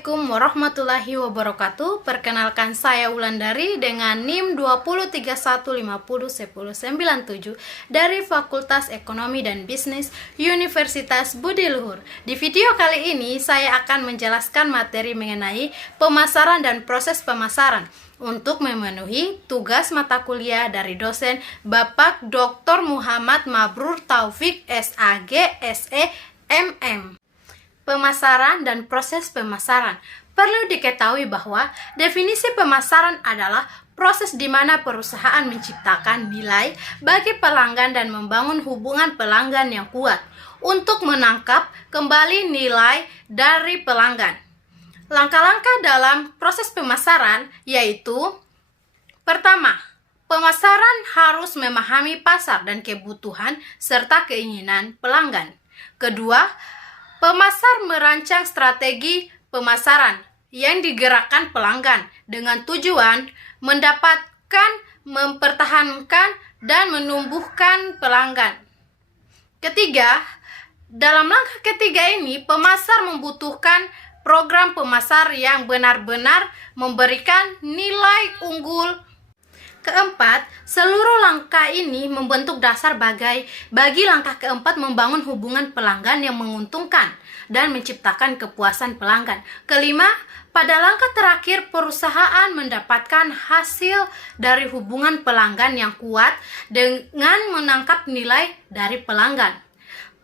Assalamualaikum warahmatullahi wabarakatuh. Perkenalkan saya Wulandari dengan NIM 2031501097 dari Fakultas Ekonomi dan Bisnis Universitas Budi Luhur. Di video kali ini saya akan menjelaskan materi mengenai pemasaran dan proses pemasaran untuk memenuhi tugas mata kuliah dari dosen Bapak Dr. Muhammad Mabrur Taufik SAG SE MM. Pemasaran dan proses pemasaran. Perlu diketahui bahwa definisi pemasaran adalah proses di mana perusahaan menciptakan nilai bagi pelanggan dan membangun hubungan pelanggan yang kuat untuk menangkap kembali nilai dari pelanggan. Langkah-langkah dalam proses pemasaran yaitu: pertama, pemasaran harus memahami pasar dan kebutuhan serta keinginan pelanggan. Kedua, pemasar merancang strategi pemasaran yang digerakkan pelanggan dengan tujuan mendapatkan, mempertahankan, dan menumbuhkan pelanggan. Ketiga, dalam langkah ketiga ini, pemasar membutuhkan program pemasar yang benar-benar memberikan nilai unggul. Keempat, seluruh langkah ini membentuk dasar bagi langkah keempat membangun hubungan pelanggan yang menguntungkan dan menciptakan kepuasan pelanggan. Kelima, pada langkah terakhir perusahaan mendapatkan hasil dari hubungan pelanggan yang kuat dengan menangkap nilai dari pelanggan.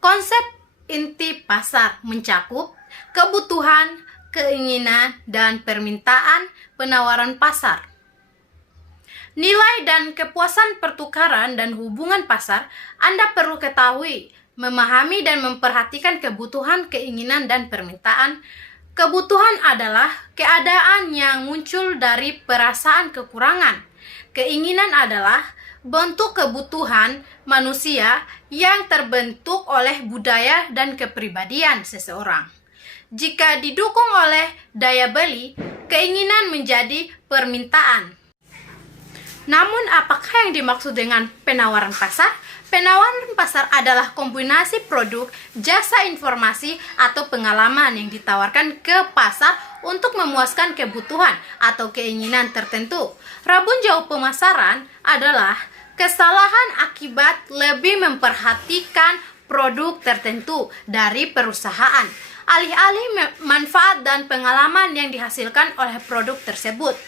Konsep inti pasar mencakup kebutuhan, keinginan, dan permintaan penawaran pasar. Nilai dan kepuasan pertukaran dan hubungan pasar. Anda perlu ketahui, memahami dan memperhatikan kebutuhan, keinginan, dan permintaan. Kebutuhan adalah keadaan yang muncul dari perasaan kekurangan. Keinginan adalah bentuk kebutuhan manusia yang terbentuk oleh budaya dan kepribadian seseorang. Jika didukung oleh daya beli, keinginan menjadi permintaan. Namun, apakah yang dimaksud dengan penawaran pasar? Penawaran pasar adalah kombinasi produk, jasa informasi, atau pengalaman yang ditawarkan ke pasar untuk memuaskan kebutuhan atau keinginan tertentu. Rabun jauh pemasaran adalah kesalahan akibat lebih memperhatikan produk tertentu dari perusahaan, alih-alih manfaat dan pengalaman yang dihasilkan oleh produk tersebut.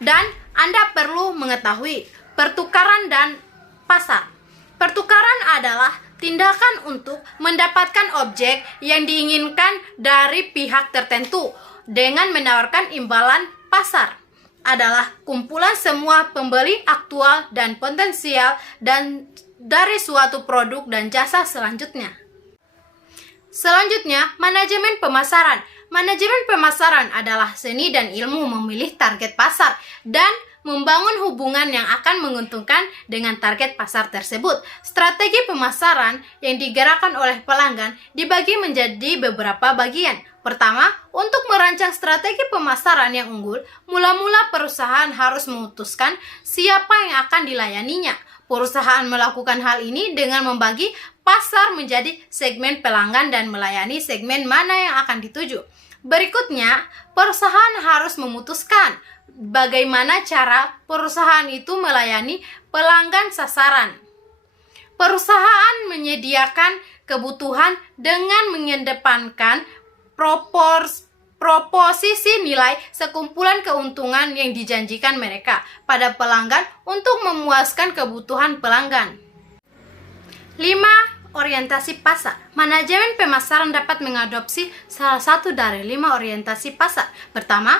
Dan Anda perlu mengetahui pertukaran dan pasar. Pertukaran adalah tindakan untuk mendapatkan objek yang diinginkan dari pihak tertentu dengan menawarkan imbalan. Pasar adalah kumpulan semua pembeli aktual dan potensial dan dari suatu produk dan jasa selanjutnya. Selanjutnya, manajemen pemasaran. Manajemen pemasaran adalah seni dan ilmu memilih target pasar dan membangun hubungan yang akan menguntungkan dengan target pasar tersebut. Strategi pemasaran yang digerakkan oleh pelanggan dibagi menjadi beberapa bagian. Pertama, untuk merancang strategi pemasaran yang unggul, mula-mula perusahaan harus memutuskan siapa yang akan dilayaninya. Perusahaan melakukan hal ini dengan membagi pasar menjadi segmen pelanggan dan melayani segmen mana yang akan dituju. Berikutnya, perusahaan harus memutuskan bagaimana cara perusahaan itu melayani pelanggan sasaran. Perusahaan menyediakan kebutuhan dengan mengedepankan proposisi nilai sekumpulan keuntungan yang dijanjikan mereka pada pelanggan untuk memuaskan kebutuhan pelanggan. 5. Orientasi pasar. Manajemen pemasaran dapat mengadopsi salah satu dari 5 orientasi pasar. Pertama,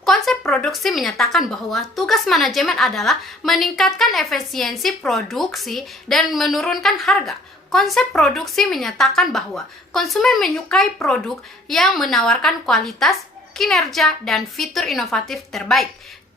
konsep produksi menyatakan bahwa tugas manajemen adalah meningkatkan efisiensi produksi dan menurunkan harga. Konsep produksi menyatakan bahwa konsumen menyukai produk yang menawarkan kualitas, kinerja, dan fitur inovatif terbaik.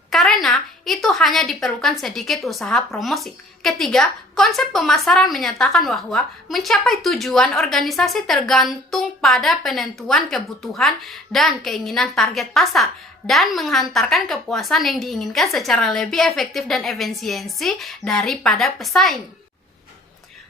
Karena itu hanya diperlukan sedikit usaha promosi. Ketiga, konsep pemasaran menyatakan bahwa mencapai tujuan organisasi tergantung pada penentuan kebutuhan dan keinginan target pasar dan menghantarkan kepuasan yang diinginkan secara lebih efektif dan efisiensi daripada pesaing.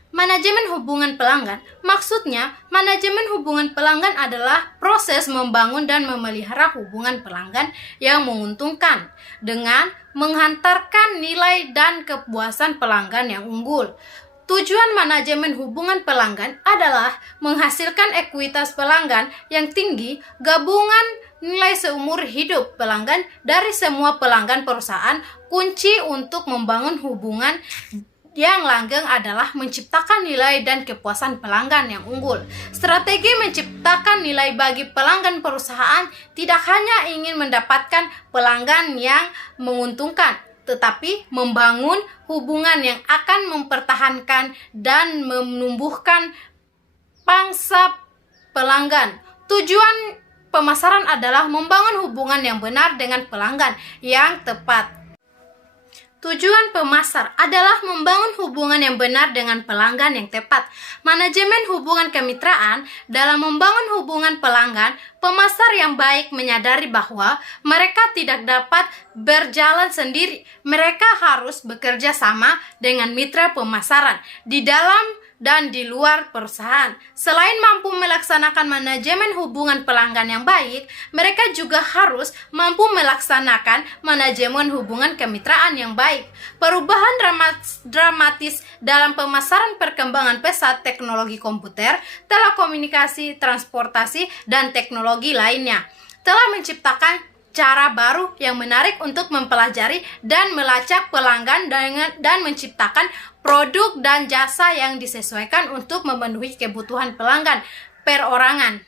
Manajemen hubungan pelanggan, maksudnya manajemen hubungan pelanggan adalah proses membangun dan memelihara hubungan pelanggan yang menguntungkan dengan menghantarkan nilai dan kepuasan pelanggan yang unggul. Tujuan manajemen hubungan pelanggan adalah menghasilkan ekuitas pelanggan yang tinggi, gabungan nilai seumur hidup pelanggan dari semua pelanggan perusahaan. Kunci untuk membangun hubungan yang langgeng adalah menciptakan nilai dan kepuasan pelanggan yang unggul. Strategi menciptakan nilai bagi pelanggan perusahaan tidak hanya ingin mendapatkan pelanggan yang menguntungkan, tetapi membangun hubungan yang akan mempertahankan dan menumbuhkan pangsa pelanggan. Tujuan pemasaran adalah membangun hubungan yang benar dengan pelanggan yang tepat. Tujuan pemasar adalah membangun hubungan yang benar dengan pelanggan yang tepat. Manajemen hubungan kemitraan dalam membangun hubungan pelanggan, pemasar yang baik menyadari bahwa mereka tidak dapat berjalan sendiri. Mereka harus bekerja sama dengan mitra pemasaran di dalam dan di luar perusahaan. Selain mampu melaksanakan manajemen hubungan pelanggan yang baik, mereka juga harus mampu melaksanakan manajemen hubungan kemitraan yang baik. Perubahan dramatis dalam pemasaran perkembangan pesat teknologi komputer, telekomunikasi, transportasi, dan teknologi lainnya telah menciptakan cara baru yang menarik untuk mempelajari dan melacak pelanggan dan menciptakan produk dan jasa yang disesuaikan untuk memenuhi kebutuhan pelanggan perorangan.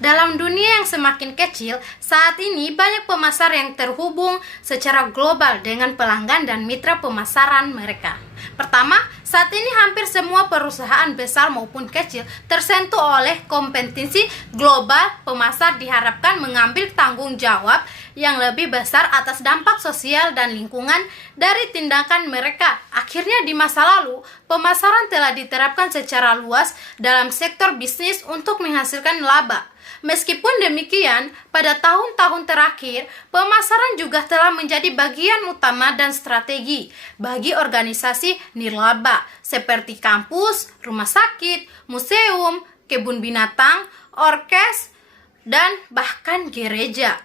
Dalam dunia yang semakin kecil, saat ini banyak pemasar yang terhubung secara global dengan pelanggan dan mitra pemasaran mereka. Pertama, saat ini hampir semua perusahaan besar maupun kecil tersentuh oleh kompetisi global. Pemasar diharapkan mengambil tanggung jawab yang lebih besar atas dampak sosial dan lingkungan dari tindakan mereka. Akhirnya di masa lalu, pemasaran telah diterapkan secara luas dalam sektor bisnis untuk menghasilkan laba. Meskipun demikian, pada tahun-tahun terakhir, pemasaran juga telah menjadi bagian utama dan strategi bagi organisasi nirlaba seperti kampus, rumah sakit, museum, kebun binatang, orkes, dan bahkan gereja.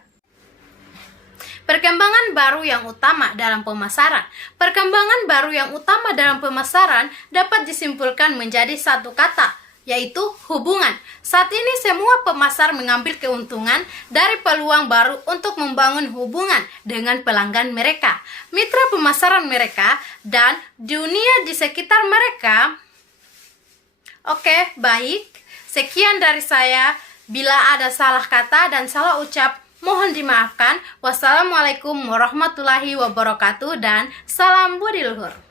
Perkembangan baru yang utama dalam pemasaran. Perkembangan baru yang utama dalam pemasaran dapat disimpulkan menjadi satu kata, yaitu hubungan. Saat ini semua pemasar mengambil keuntungan dari peluang baru untuk membangun hubungan dengan pelanggan mereka, mitra pemasaran mereka, dan dunia di sekitar mereka. Oke, baik. Sekian dari saya. Bila ada salah kata dan salah ucap, mohon dimaafkan. Wassalamualaikum warahmatullahi wabarakatuh dan salam budi luhur.